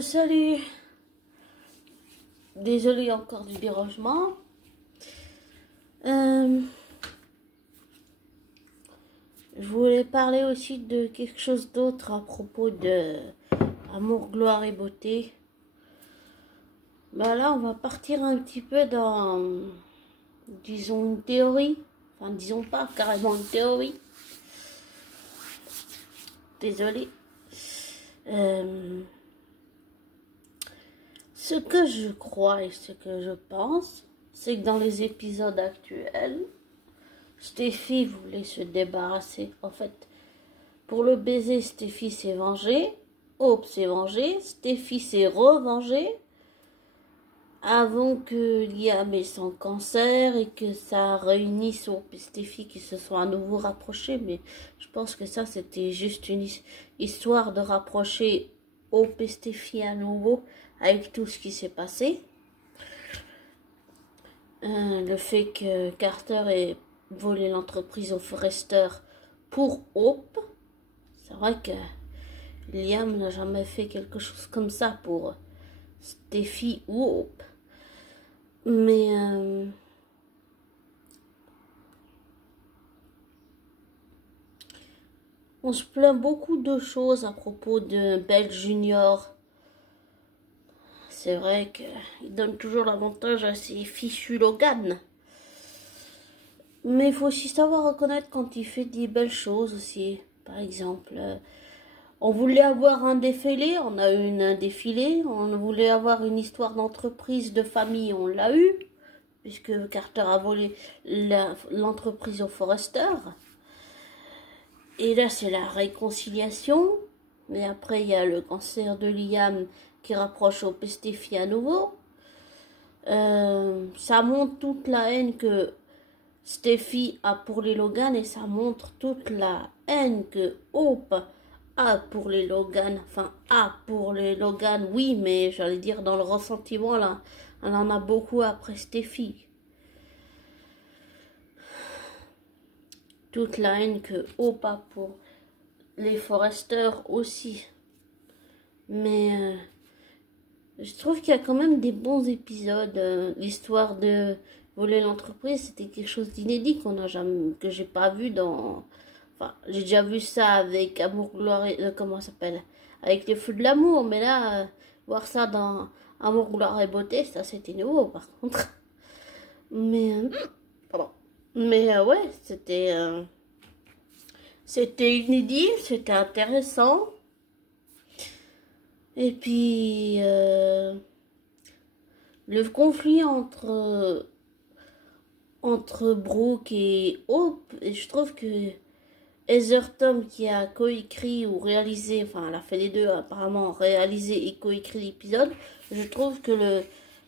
Salut, désolé encore du dérangement. Je voulais parler aussi de quelque chose d'autre à propos de amour, gloire et beauté. Là, on va partir un petit peu dans, disons, une théorie. Enfin, disons pas carrément une théorie. Désolé. Ce que je crois et ce que je pense, c'est que dans les épisodes actuels, Steffi voulait se débarrasser. En fait, pour le baiser, Steffi s'est vengée. Hope s'est vengée. Steffi s'est revengée. Avant que Liam ait son cancer et que ça réunisse Hope et Steffi qui se sont à nouveau rapprochés. Mais je pense que ça, c'était juste une histoire de rapprocher Hope et Steffi à nouveau avec tout ce qui s'est passé. Le fait que Carter ait volé l'entreprise au Forrester pour Hope. C'est vrai que Liam n'a jamais fait quelque chose comme ça pour Steffi ou Hope. Mais on se plaint beaucoup de choses à propos de Belle Junior. C'est vrai qu'il donne toujours l'avantage à ses fichus Logan. Mais il faut aussi savoir reconnaître quand il fait des belles choses aussi. Par exemple, on voulait avoir un défilé, on a eu un défilé. On voulait avoir une histoire d'entreprise, de famille, on l'a eu. Puisque Carter a volé l'entreprise au Forrester. Et là, c'est la réconciliation. Mais après, il y a le cancer de Liam qui rapproche au Steffi à nouveau. Ça montre toute la haine que Steffi a pour les Logan et ça montre toute la haine que Hope a pour les Logan. Enfin, a pour les Logan, oui, mais j'allais dire dans le ressentiment, là, elle en a beaucoup après Steffi. Toute la haine que Hope a pour les Forrester aussi. Mais je trouve qu'il y a quand même des bons épisodes. L'histoire de voler l'entreprise, c'était quelque chose d'inédit que j'ai pas vu dans... Enfin, j'ai déjà vu ça avec Amour, Gloire et... comment ça s'appelle? Avec les Feux de l'amour. Mais là, voir ça dans Amour, Gloire et Beauté, ça c'était nouveau par contre. Mais... pardon. Mais ouais, c'était inédit, c'était intéressant. Et puis, le conflit entre Brooke et Hope, et je trouve que Heather Tom, qui a coécrit ou réalisé, enfin elle a fait les deux apparemment, réalisé et coécrit l'épisode, je trouve que le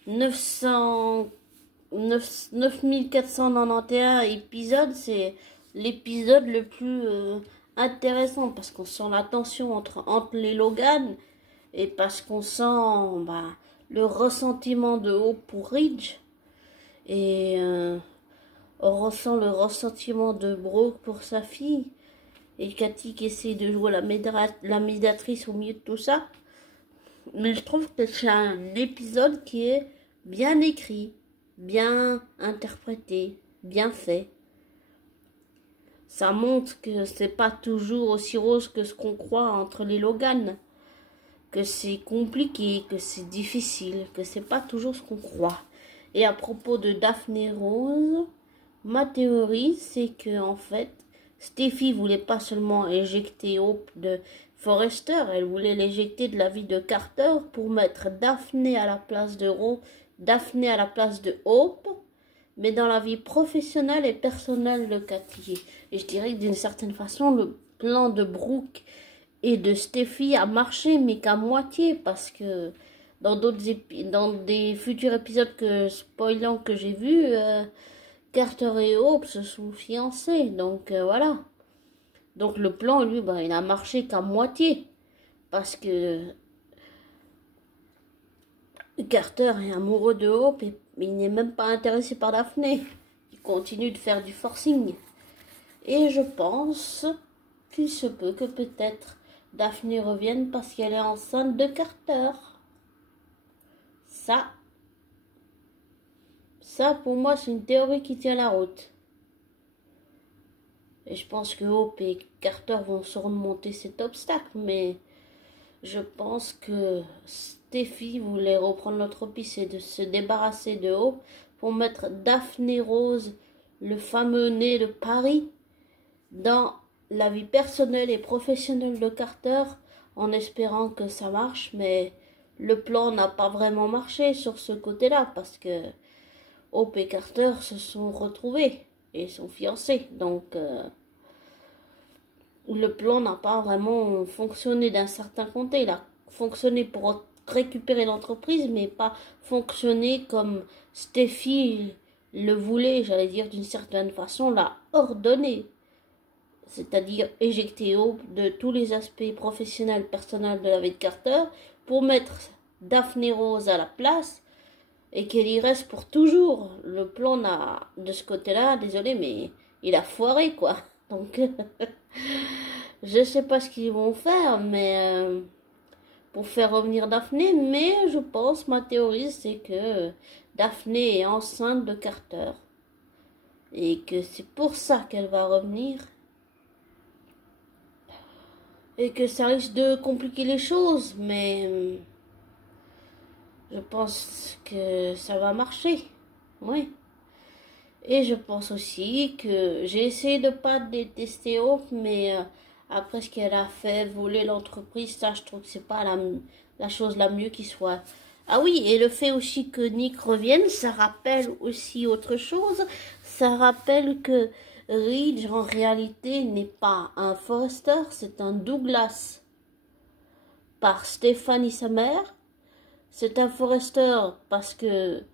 9491 épisode, c'est l'épisode le plus intéressant parce qu'on sent la tension entre les Logan et parce qu'on sent le ressentiment de Hope pour Ridge et on ressent le ressentiment de Brooke pour sa fille et Cathy qui essaie de jouer la médiatrice au milieu de tout ça. Mais je trouve que c'est un épisode qui est bien écrit, bien interprété, bien fait. Ça montre que c'est pas toujours aussi rose que ce qu'on croit entre les Logan. Que c'est compliqué, que c'est difficile, que c'est pas toujours ce qu'on croit. Et à propos de Daphne Rose, ma théorie, c'est que en fait, Steffi voulait pas seulement éjecter Hope de Forrester, elle voulait l'éjecter de la vie de Carter pour mettre Daphne à la place de Hope, mais dans la vie professionnelle et personnelle de Cathy. Et je dirais que d'une certaine façon, le plan de Brooke et de Steffi a marché, mais qu'à moitié, parce que dans des futurs épisodes spoilants que j'ai vus, Carter et Hope se sont fiancés, donc voilà. Donc le plan, lui, il a marché qu'à moitié, parce que Carter est amoureux de Hope, mais il n'est même pas intéressé par Daphne. Il continue de faire du forcing. Et je pense qu'il se peut que peut-être Daphné revienne parce qu'elle est enceinte de Carter. Ça pour moi, c'est une théorie qui tient la route. Et je pense que Hope et Carter vont surmonter cet obstacle, mais je pense que Steffi voulait reprendre notre piste et de se débarrasser de Hope pour mettre Daphné Rose, le fameux nez de Paris, dans la vie personnelle et professionnelle de Carter, en espérant que ça marche, mais le plan n'a pas vraiment marché sur ce côté-là, parce que Hope et Carter se sont retrouvés et sont fiancés, donc le plan n'a pas vraiment fonctionné d'un certain côté. Il a fonctionné pour récupérer l'entreprise, mais pas fonctionné comme Steffi le voulait, j'allais dire d'une certaine façon, l'a ordonné. C'est-à-dire éjecter Hope de tous les aspects professionnels, personnels de la vie de Carter pour mettre Daphné Rose à la place et qu'elle y reste pour toujours. Le plan n'a, de ce côté-là, désolé, mais il a foiré, quoi. Donc, je sais pas ce qu'ils vont faire, mais pour faire revenir Daphné, mais je pense, ma théorie, c'est que Daphné est enceinte de Carter. Et que c'est pour ça qu'elle va revenir. Et que ça risque de compliquer les choses, mais je pense que ça va marcher. Oui. Et je pense aussi que j'ai essayé de pas détester Hope, mais après ce qu'elle a fait, voler l'entreprise, ça je trouve que c'est pas la chose la mieux qui soit. Ah oui, et le fait aussi que Nick revienne, ça rappelle aussi autre chose. Ça rappelle que Ridge en réalité n'est pas un Forrester, c'est un Douglas par Stéphanie sa mère. C'est un Forrester parce que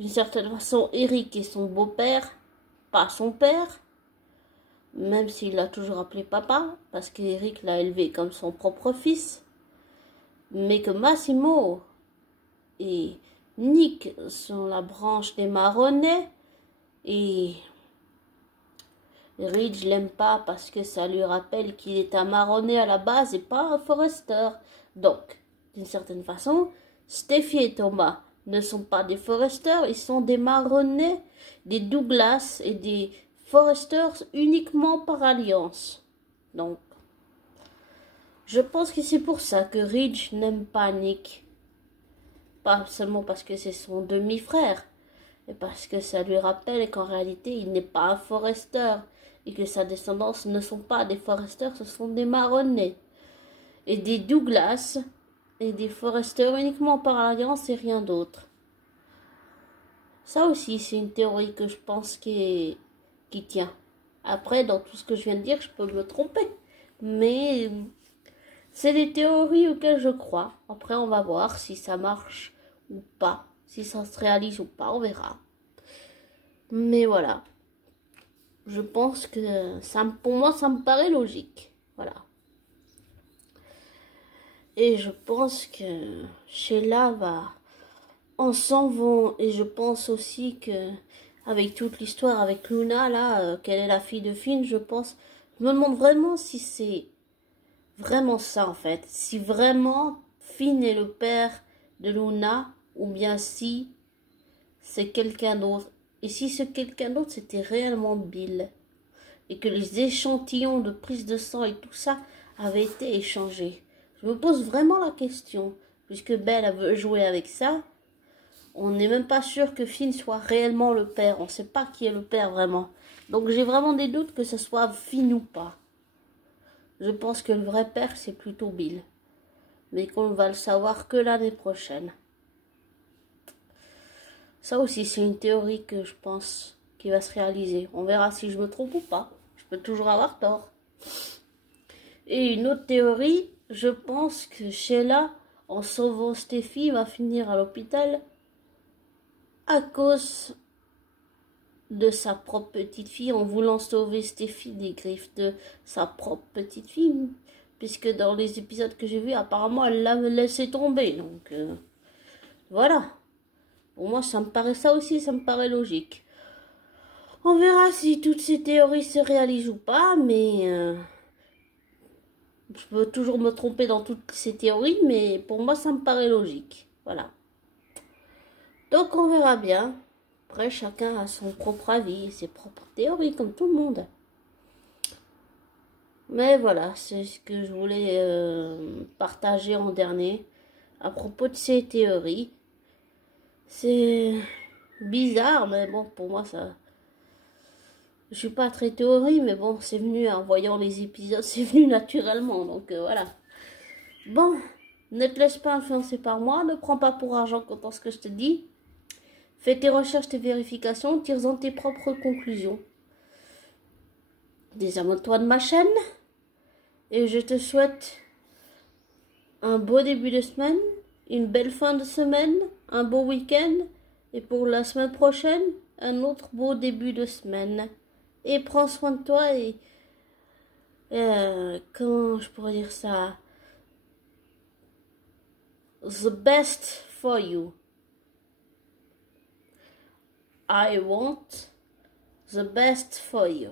d'une certaine façon Eric est son beau-père, pas son père, même s'il l'a toujours appelé papa, parce qu'Eric l'a élevé comme son propre fils, mais que Massimo et Nick sont la branche des Maronnais, et Ridge l'aime pas parce que ça lui rappelle qu'il est un Marronnet à la base et pas un Forrester. Donc, d'une certaine façon, Steffi et Thomas ne sont pas des Forrester, ils sont des Marronnais, des Douglas et des Forresters uniquement par alliance. Donc, je pense que c'est pour ça que Ridge n'aime pas Nick. Pas seulement parce que c'est son demi-frère, mais parce que ça lui rappelle qu'en réalité, il n'est pas un Forrester et que sa descendance ne sont pas des Forrester, ce sont des Marronnais. Et des Douglas et des Forrester uniquement par alliance et rien d'autre. Ça aussi, c'est une théorie que je pense qui tient. Après, dans tout ce que je viens de dire, je peux me tromper. Mais c'est des théories auxquelles je crois. Après, on va voir si ça marche ou pas. Si ça se réalise ou pas, on verra. Mais voilà. Je pense que pour moi, ça me paraît logique. Voilà. Et je pense que Sheila va en s'en vont. Et je pense aussi que avec toute l'histoire avec Luna, là, qu'elle est la fille de Finn, je me demande vraiment si c'est vraiment ça en fait. Si vraiment Finn est le père de Luna, ou bien si c'est quelqu'un d'autre. Et si ce quelqu'un d'autre c'était réellement Bill. Et que les échantillons de prise de sang et tout ça avaient été échangés. Je me pose vraiment la question. Puisque Belle veut jouer avec ça. On n'est même pas sûr que Finn soit réellement le père. On ne sait pas qui est le père vraiment. Donc j'ai vraiment des doutes que ce soit Finn ou pas. Je pense que le vrai père c'est plutôt Bill. Mais qu'on ne va le savoir que l'année prochaine. Ça aussi c'est une théorie que je pense qui va se réaliser. On verra si je me trompe ou pas. Je peux toujours avoir tort. Et une autre théorie, je pense que Sheila, en sauvant Steffi, va finir à l'hôpital à cause de sa propre petite fille, en voulant sauver Steffi des griffes de sa propre petite fille. Puisque dans les épisodes que j'ai vus, apparemment, elle l'a laissé tomber. Donc, voilà. Pour moi, ça me paraît ça aussi, ça me paraît logique. On verra si toutes ces théories se réalisent ou pas, mais Je peux toujours me tromper dans toutes ces théories, mais pour moi, ça me paraît logique. Voilà. Donc, on verra bien. Après, chacun a son propre avis, ses propres théories, comme tout le monde. Mais voilà, c'est ce que je voulais partager en dernier à propos de ces théories. C'est bizarre, mais bon, pour moi, ça... Je suis pas très théorie, mais bon, c'est venu en voyant les épisodes, c'est venu naturellement, donc voilà. Bon, ne te laisse pas influencer par moi, ne prends pas pour argent comptant ce que je te dis. Fais tes recherches, tes vérifications, tire-en tes propres conclusions. Désabonne-toi de ma chaîne, et je te souhaite un beau début de semaine, une belle fin de semaine, un beau week-end, et pour la semaine prochaine, un autre beau début de semaine. Et prends soin de toi et comment je pourrais dire ça? The best for you. I want the best for you.